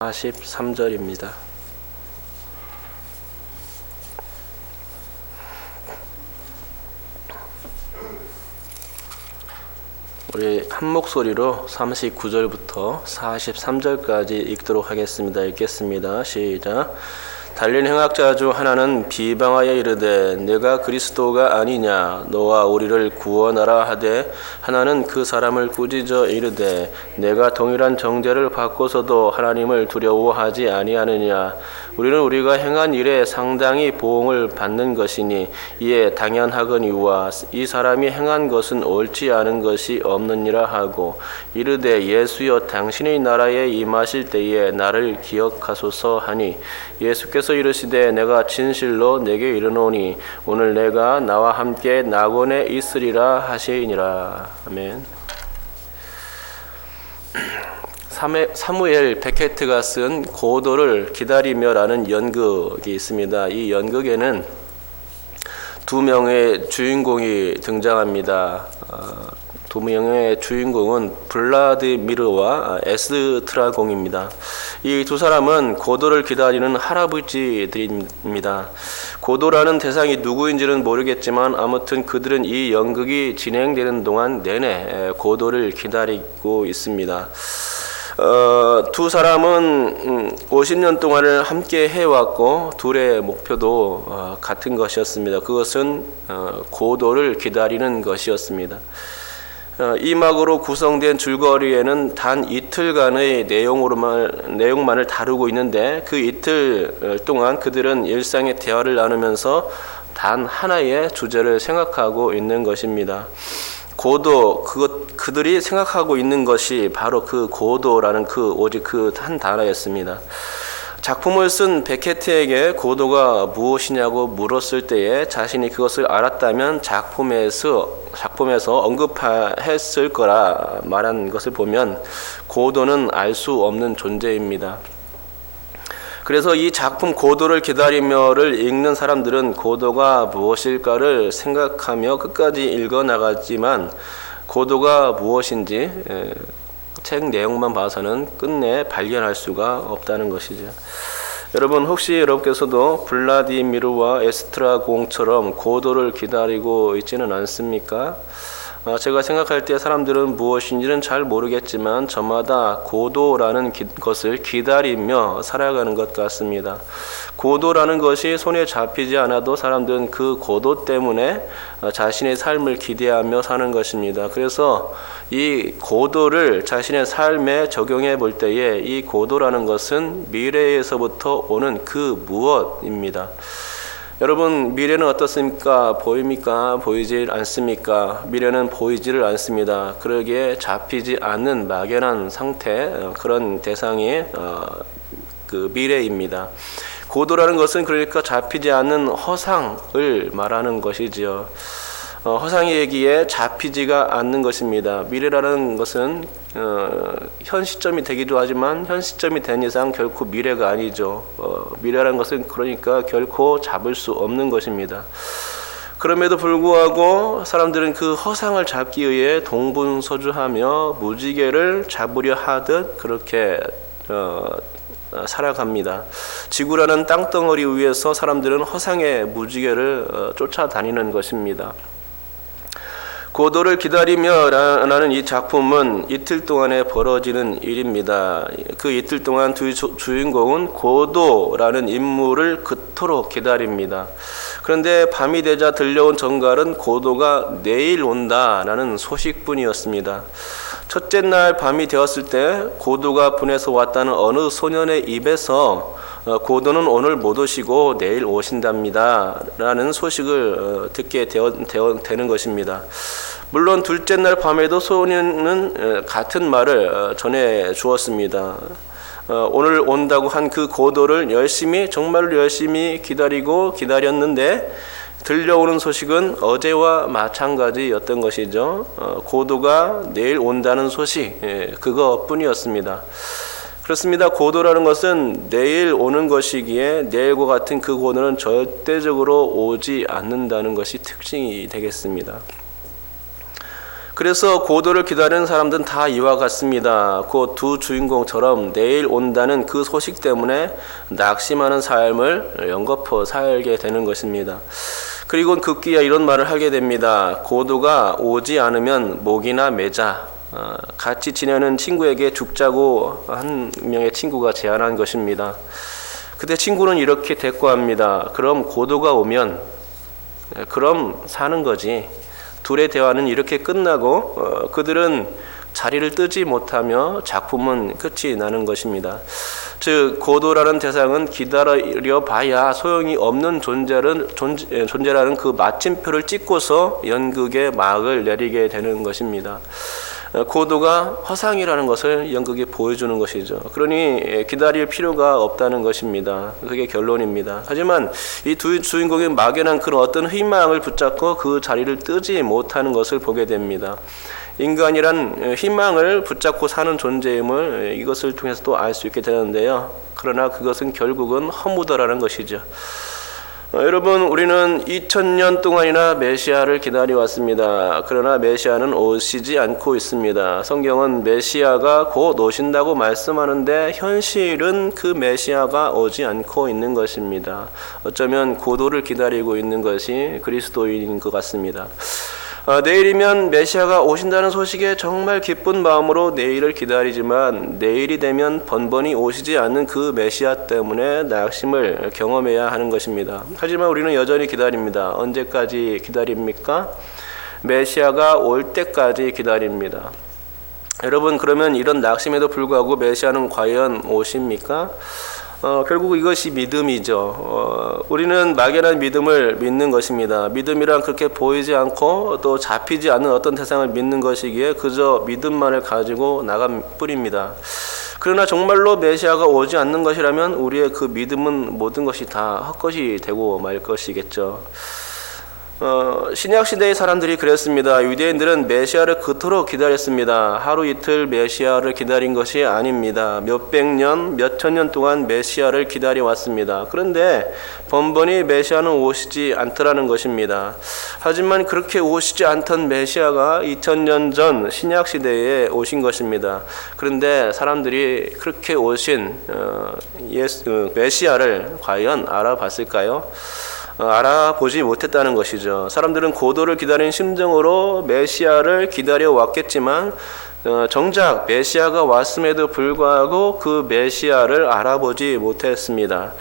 43절입니다. 우리 한 목소리로 39절부터 43절까지 읽도록 하겠습니다. 읽겠습니다. 시작. 달린 행악자 중 하나는 비방하여 이르되 내가 그리스도가 아니냐 너와 우리를 구원하라 하되 하나는 그 사람을 꾸짖어 이르되 내가 동일한 정죄를 받고서도 하나님을 두려워하지 아니하느냐 우리는 우리가 행한 일에 상당히 보응을 받는 것이니 이에 당연하거니와 이 사람이 행한 것은 옳지 않은 것이 없느니라 하고 이르되 예수여 당신의 나라에 임하실 때에 나를 기억하소서 하니 예수께서 이르시되 내가 진실로 내게 이르노니 오늘 내가 나와 함께 낙원에 있으리라 하시니라. 아멘. 사무엘 베케트가 쓴 고도를 기다리며라는 연극이 있습니다. 이 연극에는 두 명의 주인공이 등장합니다. 두 명의 주인공은 블라디미르와 에스트라공입니다. 이 두 사람은 고도를 기다리는 할아버지들입니다. 고도라는 대상이 누구인지는 모르겠지만 아무튼 그들은 이 연극이 진행되는 동안 내내 고도를 기다리고 있습니다. 두 사람은 50년 동안을 함께 해왔고 둘의 목표도 같은 것이었습니다. 그것은 고도를 기다리는 것이었습니다. 이 막으로 구성된 줄거리에는 단 이틀간의 내용만을 다루고 있는데 그 이틀 동안 그들은 일상의 대화를 나누면서 단 하나의 주제를 생각하고 있는 것입니다. 고도, 그들이 생각하고 있는 것이 바로 그 고도라는 오직 그 한 단어였습니다. 작품을 쓴 베케트에게 고도가 무엇이냐고 물었을 때에 자신이 그것을 알았다면 작품에서 언급했을 거라 말한 것을 보면 고도는 알 수 없는 존재입니다. 그래서 이 작품 고도를 기다리며를 읽는 사람들은 고도가 무엇일까를 생각하며 끝까지 읽어나가지만 고도가 무엇인지 책 내용만 봐서는 끝내 발견할 수가 없다는 것이죠. 여러분 혹시 여러분께서도 블라디미르와 에스트라공처럼 고도를 기다리고 있지는 않습니까? 제가 생각할 때 사람들은 무엇인지는 잘 모르겠지만 저마다 고도라는 것을 기다리며 살아가는 것 같습니다. 고도라는 것이 손에 잡히지 않아도 사람들은 그 고도 때문에 자신의 삶을 기대하며 사는 것입니다. 그래서 이 고도를 자신의 삶에 적용해 볼 때에 이 고도라는 것은 미래에서부터 오는 그 무엇입니다. 여러분 미래는 어떻습니까? 보입니까? 보이질 않습니까? 미래는 보이지를 않습니다. 그러기에 잡히지 않는 막연한 상태 그런 대상이 그 미래입니다. 고도라는 것은 그러니까 잡히지 않는 허상을 말하는 것이지요. 허상이기에 잡히지가 않는 것입니다. 미래라는 것은 현 시점이 되기도 하지만 현 시점이 된 이상 결코 미래가 아니죠. 미래라는 것은 그러니까 결코 잡을 수 없는 것입니다. 그럼에도 불구하고 사람들은 그 허상을 잡기 위해 동분서주하며 무지개를 잡으려 하듯 그렇게 살아갑니다. 지구라는 땅덩어리 위에서 사람들은 허상의 무지개를 쫓아다니는 것입니다. 고도를 기다리며라는 이 작품은 이틀 동안에 벌어지는 일입니다. 그 이틀 동안 두 주인공은 고도라는 인물을 그토록 기다립니다. 그런데 밤이 되자 들려온 전갈은 고도가 내일 온다라는 소식뿐이었습니다. 첫째 날 밤이 되었을 때 고도가 분해서 왔다는 어느 소년의 입에서 고도는 오늘 못 오시고 내일 오신답니다 라는 소식을 듣게 되는 것입니다. 물론 둘째 날 밤에도 소년은 같은 말을 전해 주었습니다. 오늘 온다고 한 그 고도를 정말로 열심히 기다렸는데 들려오는 소식은 어제와 마찬가지였던 것이죠. 고도가 내일 온다는 소식 그것뿐이었습니다. 그렇습니다. 고도라는 것은 내일 오는 것이기에 내일과 같은 그 고도는 절대적으로 오지 않는다는 것이 특징이 되겠습니다. 그래서 고도를 기다리는 사람들은 다 이와 같습니다. 그 두 주인공처럼 내일 온다는 그 소식 때문에 낙심하는 삶을 연거푸 살게 되는 것입니다. 그리고 급기야 이런 말을 하게 됩니다. 고도가 오지 않으면 목이나 매자. 같이 지내는 친구에게 죽자고 한 명의 친구가 제안한 것입니다. 그때 친구는 이렇게 대꾸합니다. 그럼 고도가 오면 그럼 사는 거지. 둘의 대화는 이렇게 끝나고 그들은 자리를 뜨지 못하며 작품은 끝이 나는 것입니다. 즉 고도라는 대상은 기다려 봐야 소용이 없는 존재라는 그 마침표를 찍고서 연극의 막을 내리게 되는 것입니다. 고도가 허상이라는 것을 연극이 보여주는 것이죠. 그러니 기다릴 필요가 없다는 것입니다. 그게 결론입니다. 하지만 이 두 주인공이 막연한 그런 어떤 희망을 붙잡고 그 자리를 뜨지 못하는 것을 보게 됩니다. 인간이란 희망을 붙잡고 사는 존재임을 이것을 통해서 또 알 수 있게 되는데요. 그러나 그것은 결국은 허무다라는 것이죠. 여러분, 우리는 2000년 동안이나 메시아를 기다려왔습니다. 그러나 메시아는 오시지 않고 있습니다. 성경은 메시아가 곧 오신다고 말씀하는데 현실은 그 메시아가 오지 않고 있는 것입니다. 어쩌면 고도를 기다리고 있는 것이 그리스도인인 것 같습니다. 내일이면 메시아가 오신다는 소식에 정말 기쁜 마음으로 내일을 기다리지만 내일이 되면 번번이 오시지 않는 그 메시아 때문에 낙심을 경험해야 하는 것입니다. 하지만 우리는 여전히 기다립니다. 언제까지 기다립니까? 메시아가 올 때까지 기다립니다. 여러분, 그러면 이런 낙심에도 불구하고 메시아는 과연 오십니까? 결국 이것이 믿음이죠. 우리는 막연한 믿음을 믿는 것입니다. 믿음이란 그렇게 보이지 않고 또 잡히지 않는 어떤 대상을 믿는 것이기에 그저 믿음만을 가지고 나간 뿐입니다. 그러나 정말로 메시아가 오지 않는 것이라면 우리의 그 믿음은 모든 것이 다 헛것이 되고 말 것이겠죠. 신약 시대의 사람들이 그랬습니다. 유대인들은 메시아를 그토록 기다렸습니다. 하루 이틀 메시아를 기다린 것이 아닙니다. 몇백 년, 몇천 년 동안 메시아를 기다려 왔습니다. 그런데 번번이 메시아는 오시지 않더라는 것입니다. 하지만 그렇게 오시지 않던 메시아가 2000년 전 신약 시대에 오신 것입니다. 그런데 사람들이 그렇게 오신 메시아를 과연 알아봤을까요? 알아보지 못했다는 것이죠. 사람들은 고도를 기다리는 심정으로 메시아를 기다려 왔겠지만 정작 메시아가 왔음에도 불구하고 그 메시아를 알아보지 못했습니다.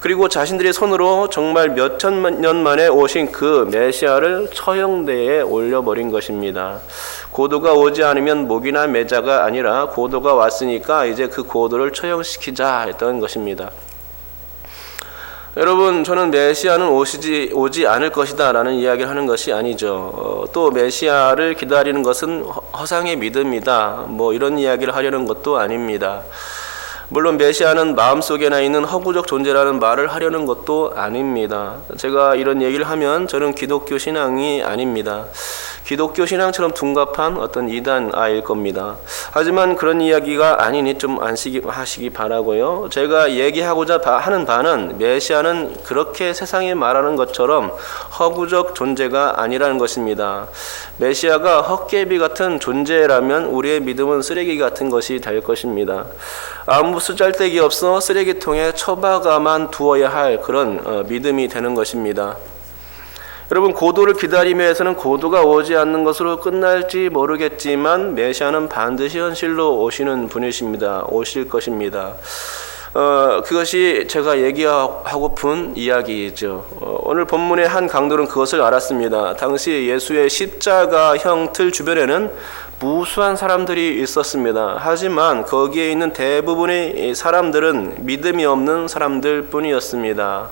그리고 자신들의 손으로 정말 몇천 년 만에 오신 그 메시아를 처형대에 올려버린 것입니다. 고도가 오지 않으면 목이나 매자가 아니라 고도가 왔으니까 이제 그 고도를 처형시키자 했던 것입니다. 여러분, 저는 메시아는 오지 않을 것이다 라는 이야기를 하는 것이 아니죠. 또 메시아를 기다리는 것은 허상의 믿음이다, 이런 이야기를 하려는 것도 아닙니다. 물론 메시아는 마음속에나 있는 허구적 존재라는 말을 하려는 것도 아닙니다. 제가 이런 얘기를 하면 저는 기독교 신앙이 아닙니다. 기독교 신앙처럼 둔갑한 어떤 이단아일 겁니다. 하지만 그런 이야기가 아니니 좀 안심하시기 바라고요. 제가 얘기하고자 하는 바는 메시아는 그렇게 세상이 말하는 것처럼 허구적 존재가 아니라는 것입니다. 메시아가 헛개비 같은 존재라면 우리의 믿음은 쓰레기 같은 것이 될 것입니다. 아무 쓰잘데기 없어 쓰레기통에 처박아만 두어야 할 그런 믿음이 되는 것입니다. 여러분, 고도를 기다리며 해서는 고도가 오지 않는 것으로 끝날지 모르겠지만 메시아는 반드시 현실로 오시는 분이십니다. 오실 것입니다. 그것이 제가 얘기하고픈 이야기이죠. 오늘 본문의 한 강도는 그것을 알았습니다. 당시 예수의 십자가형 틀 주변에는 무수한 사람들이 있었습니다. 하지만 거기에 있는 대부분의 사람들은 믿음이 없는 사람들 뿐이었습니다.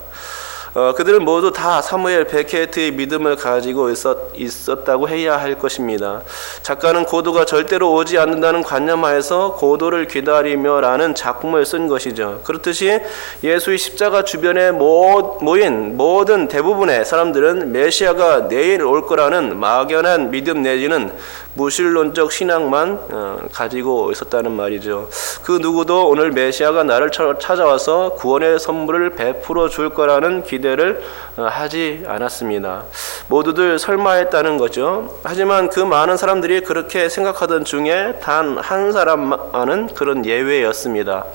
그들은 모두 다 사무엘 베케트의 믿음을 가지고 있었다고 해야 할 것입니다. 작가는 고도가 절대로 오지 않는다는 관념하에서 고도를 기다리며라는 작품을 쓴 것이죠. 그렇듯이 예수의 십자가 주변에 모인 모든 대부분의 사람들은 메시아가 내일 올 거라는 막연한 믿음 내지는 무신론적 신앙만 가지고 있었다는 말이죠. 그 누구도 오늘 메시아가 나를 찾아와서 구원의 선물을 베풀어 줄 거라는 기대를 하지 않았습니다. 모두들 설마했다는 거죠. 하지만 그 많은 사람들이 그렇게 생각하던 중에 단 한 사람만은 그런 예외였습니다.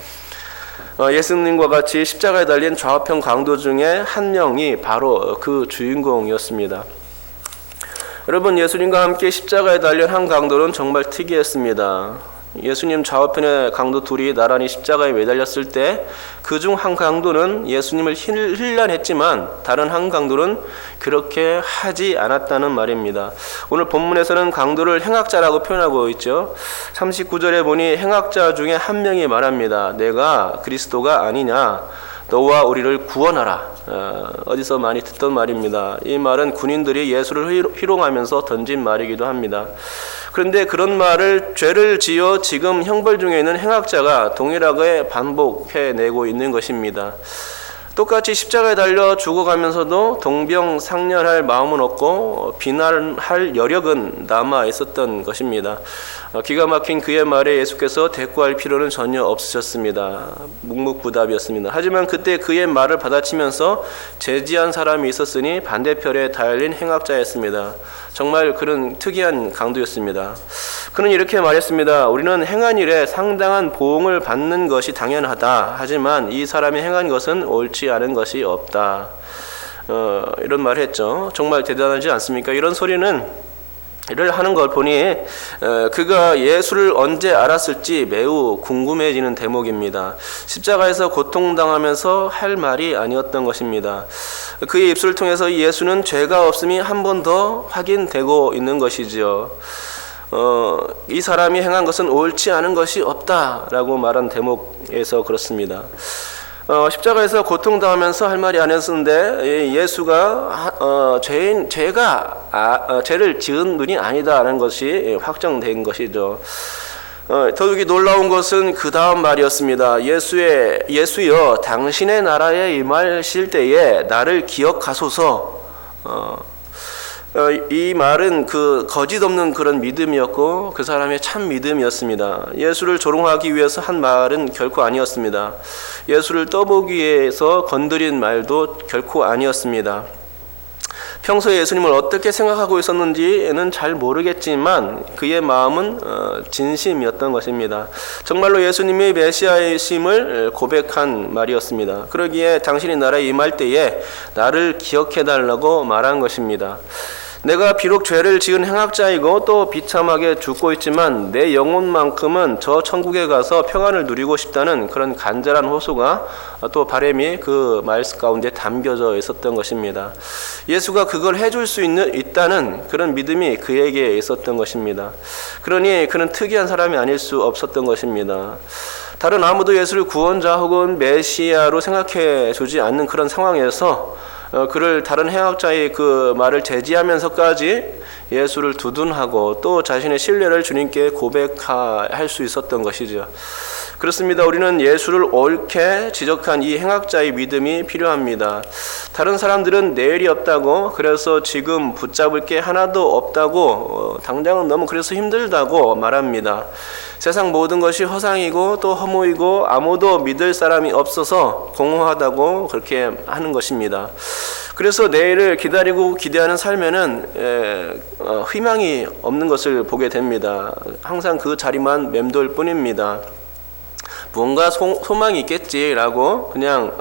예수님과 같이 십자가에 달린 좌우편 강도 중에 한 명이 바로 그 주인공이었습니다. 여러분, 예수님과 함께 십자가에 달린 한 강도는 정말 특이했습니다. 예수님 좌우편의 강도 둘이 나란히 십자가에 매달렸을 때 그 중 한 강도는 예수님을 힐난했지만 다른 한 강도는 그렇게 하지 않았다는 말입니다. 오늘 본문에서는 강도를 행악자라고 표현하고 있죠. 39절에 보니 행악자 중에 한 명이 말합니다. 내가 그리스도가 아니냐? 너와 우리를 구원하라. 어디서 많이 듣던 말입니다. 이 말은 군인들이 예수를 희롱하면서 던진 말이기도 합니다. 그런데 그런 말을 죄를 지어 지금 형벌 중에 있는 행악자가 동일하게 반복해내고 있는 것입니다. 똑같이 십자가에 달려 죽어가면서도 동병상련할 마음은 없고 비난할 여력은 남아 있었던 것입니다. 기가 막힌 그의 말에 예수께서 대꾸할 필요는 전혀 없으셨습니다. 묵묵부답이었습니다. 하지만 그때 그의 말을 받아치면서 제지한 사람이 있었으니 반대편에 달린 행악자였습니다. 정말 그런 특이한 강도였습니다. 그는 이렇게 말했습니다. 우리는 행한 일에 상당한 보응을 받는 것이 당연하다. 하지만 이 사람이 행한 것은 옳지 않은 것이 없다. 이런 말을 했죠. 정말 대단하지 않습니까? 이런 소리는 이를 하는 걸 보니 그가 예수를 언제 알았을지 매우 궁금해지는 대목입니다. 십자가에서 고통당하면서 할 말이 아니었던 것입니다. 그의 입술을 통해서 예수는 죄가 없음이 한 번 더 확인되고 있는 것이지요. 이 사람이 행한 것은 옳지 않은 것이 없다라고 말한 대목에서 그렇습니다. 십자가에서 고통당하면서 할 말이 아니었는데 예수가 죄를 지은 분이 아니다라는 것이 확정된 것이죠. 더욱이 놀라운 것은 그 다음 말이었습니다. 예수여 당신의 나라에 임하실 때에 나를 기억하소서. 이 말은 그 거짓 없는 그런 믿음이었고 그 사람의 참 믿음이었습니다. 예수를 조롱하기 위해서 한 말은 결코 아니었습니다. 예수를 떠보기 위해서 건드린 말도 결코 아니었습니다. 평소에 예수님을 어떻게 생각하고 있었는지는 잘 모르겠지만 그의 마음은 진심이었던 것입니다. 정말로 예수님이 메시아이심을 고백한 말이었습니다. 그러기에 당신이 나라에 임할 때에 나를 기억해달라고 말한 것입니다. 내가 비록 죄를 지은 행악자이고 또 비참하게 죽고 있지만 내 영혼만큼은 저 천국에 가서 평안을 누리고 싶다는 그런 간절한 호소가 또 바람이 그 말씀 가운데 담겨져 있었던 것입니다. 예수가 그걸 해줄 수 있다는 그런 믿음이 그에게 있었던 것입니다. 그러니 그는 특이한 사람이 아닐 수 없었던 것입니다. 다른 아무도 예수를 구원자 혹은 메시아로 생각해 주지 않는 그런 상황에서 그를 다른 행악자의 그 말을 제지하면서까지 예수를 두둔하고 또 자신의 신뢰를 주님께 고백할 수 있었던 것이죠. 그렇습니다. 우리는 예수를 옳게 지적한 이 행악자의 믿음이 필요합니다. 다른 사람들은 내일이 없다고, 그래서 지금 붙잡을 게 하나도 없다고, 당장은 너무 그래서 힘들다고 말합니다. 세상 모든 것이 허상이고 또 허무이고 아무도 믿을 사람이 없어서 공허하다고 그렇게 하는 것입니다. 그래서 내일을 기다리고 기대하는 삶에는 희망이 없는 것을 보게 됩니다. 항상 그 자리만 맴돌 뿐입니다. 뭔가 소망이 있겠지라고 그냥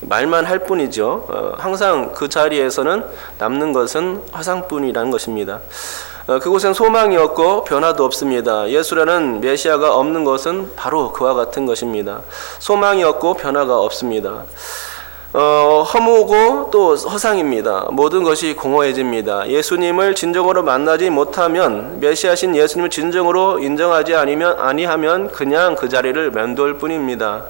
말만 할 뿐이죠. 항상 그 자리에서는 남는 것은 화상뿐이라는 것입니다. 그곳엔 소망이 없고 변화도 없습니다. 예수라는 메시아가 없는 것은 바로 그와 같은 것입니다. 소망이 없고 변화가 없습니다. 허무고 또 허상입니다. 모든 것이 공허해집니다. 예수님을 진정으로 만나지 못하면, 메시아신 예수님을 진정으로 인정하지 아니하면 그냥 그 자리를 맴돌 뿐입니다.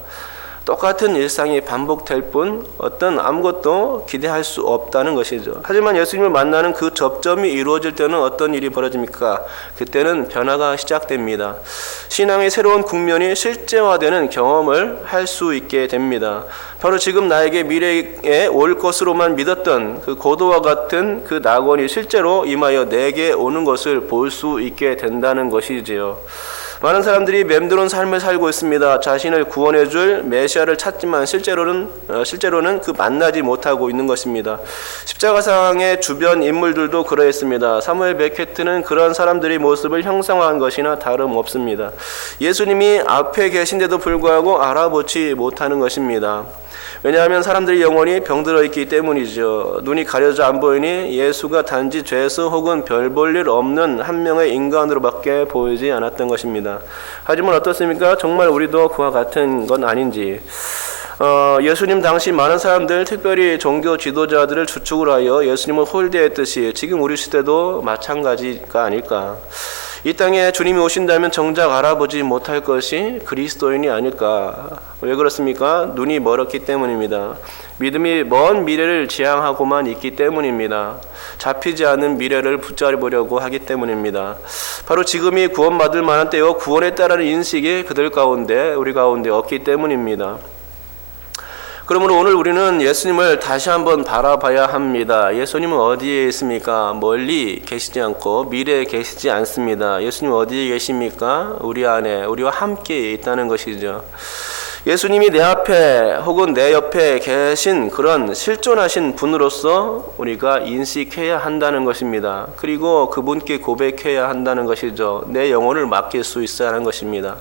똑같은 일상이 반복될 뿐 어떤 아무것도 기대할 수 없다는 것이죠. 하지만 예수님을 만나는 그 접점이 이루어질 때는 어떤 일이 벌어집니까? 그때는 변화가 시작됩니다. 신앙의 새로운 국면이 실제화되는 경험을 할 수 있게 됩니다. 바로 지금 나에게 미래에 올 것으로만 믿었던 그 고도와 같은 그 낙원이 실제로 임하여 내게 오는 것을 볼 수 있게 된다는 것이지요. 많은 사람들이 맴도는 삶을 살고 있습니다. 자신을 구원해줄 메시아를 찾지만 실제로는 그 만나지 못하고 있는 것입니다. 십자가상의 주변 인물들도 그러했습니다. 사무엘 베케트는 그런 사람들의 모습을 형상화한 것이나 다름없습니다. 예수님이 앞에 계신데도 불구하고 알아보지 못하는 것입니다. 왜냐하면 사람들의 영혼이 병들어 있기 때문이죠. 눈이 가려져 안 보이니 예수가 단지 죄수 혹은 별 볼 일 없는 한 명의 인간으로밖에 보이지 않았던 것입니다. 하지만 어떻습니까? 정말 우리도 그와 같은 건 아닌지. 예수님 당시 많은 사람들, 특별히 종교 지도자들을 주축을 하여 예수님을 홀대했듯이 지금 우리 시대도 마찬가지가 아닐까. 이 땅에 주님이 오신다면 정작 알아보지 못할 것이 그리스도인이 아닐까. 왜 그렇습니까? 눈이 멀었기 때문입니다. 믿음이 먼 미래를 지향하고만 있기 때문입니다. 잡히지 않는 미래를 붙잡으려고 하기 때문입니다. 바로 지금이 구원받을 만한 때요, 구원에 따르는 인식이 그들 가운데, 우리 가운데 없기 때문입니다. 그러므로 오늘 우리는 예수님을 다시 한번 바라봐야 합니다. 예수님은 어디에 있습니까? 멀리 계시지 않고 미래에 계시지 않습니다. 예수님 어디에 계십니까? 우리 안에, 우리와 함께 있다는 것이죠. 예수님이 내 앞에 혹은 내 옆에 계신 그런 실존하신 분으로서 우리가 인식해야 한다는 것입니다. 그리고 그분께 고백해야 한다는 것이죠. 내 영혼을 맡길 수 있어야 하는 것입니다.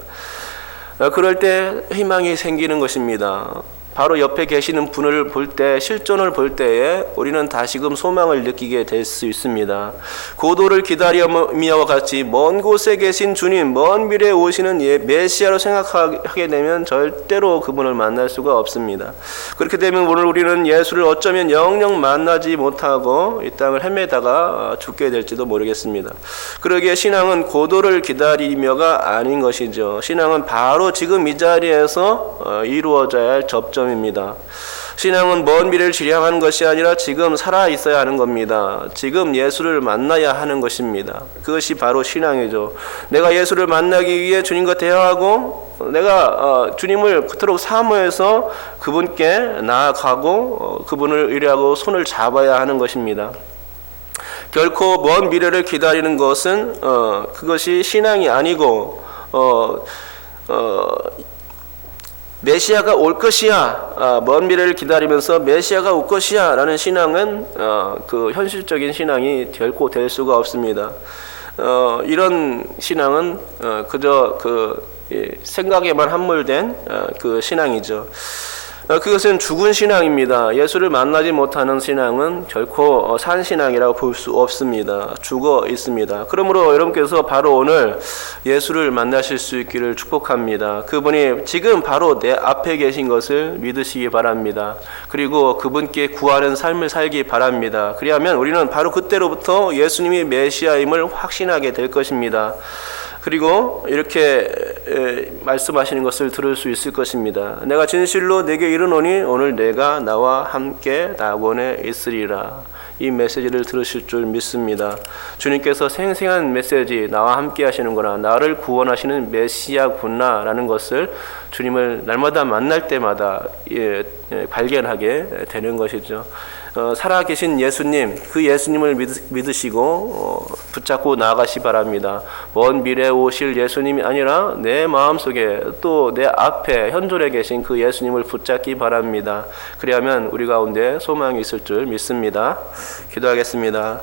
그럴 때 희망이 생기는 것입니다. 바로 옆에 계시는 분을 볼 때, 실존을 볼 때에 우리는 다시금 소망을 느끼게 될 수 있습니다. 고도를 기다리며와 같이 먼 곳에 계신 주님, 먼 미래에 오시는 메시아로 생각하게 되면 절대로 그분을 만날 수가 없습니다. 그렇게 되면 오늘 우리는 예수를 어쩌면 영영 만나지 못하고 이 땅을 헤매다가 죽게 될지도 모르겠습니다. 그러기에 신앙은 고도를 기다리며가 아닌 것이죠. 신앙은 바로 지금 이 자리에서 이루어져야 할 접점 입니다. 신앙은 먼 미래를 지향하는 것이 아니라 지금 살아 있어야 하는 겁니다. 지금 예수를 만나야 하는 것입니다. 그것이 바로 신앙이죠. 내가 예수를 만나기 위해 주님과 대화하고 내가 주님을 그토록 사모해서 그분께 나아가고 그분을 의뢰하고 손을 잡아야 하는 것입니다. 결코 먼 미래를 기다리는 것은 그것이 신앙이 아니고 메시아가 올 것이야, 먼 미래를 기다리면서 메시아가 올 것이야 라는 신앙은 그 현실적인 신앙이 결코 될 수가 없습니다. 이런 신앙은 그저 그 생각에만 함몰된 그 신앙이죠. 그것은 죽은 신앙입니다. 예수를 만나지 못하는 신앙은 결코 산 신앙이라고 볼 수 없습니다. 죽어 있습니다. 그러므로 여러분께서 바로 오늘 예수를 만나실 수 있기를 축복합니다. 그분이 지금 바로 내 앞에 계신 것을 믿으시기 바랍니다. 그리고 그분께 구하는 삶을 살기 바랍니다. 그리하면 우리는 바로 그때로부터 예수님이 메시아임을 확신하게 될 것입니다. 그리고 이렇게 말씀하시는 것을 들을 수 있을 것입니다. 내가 진실로 내게 이르노니 오늘 내가 나와 함께 낙원에 있으리라. 이 메시지를 들으실 줄 믿습니다. 주님께서 생생한 메시지, 나와 함께 하시는구나, 나를 구원하시는 메시아구나 라는 것을 주님을 날마다 만날 때마다 발견하게 되는 것이죠. 살아계신 예수님, 그 예수님을 믿으시고 붙잡고 나아가시 바랍니다. 먼 미래에 오실 예수님이 아니라 내 마음속에 또 내 앞에 현존에 계신 그 예수님을 붙잡기 바랍니다. 그리하면 우리 가운데 소망이 있을 줄 믿습니다. 기도하겠습니다.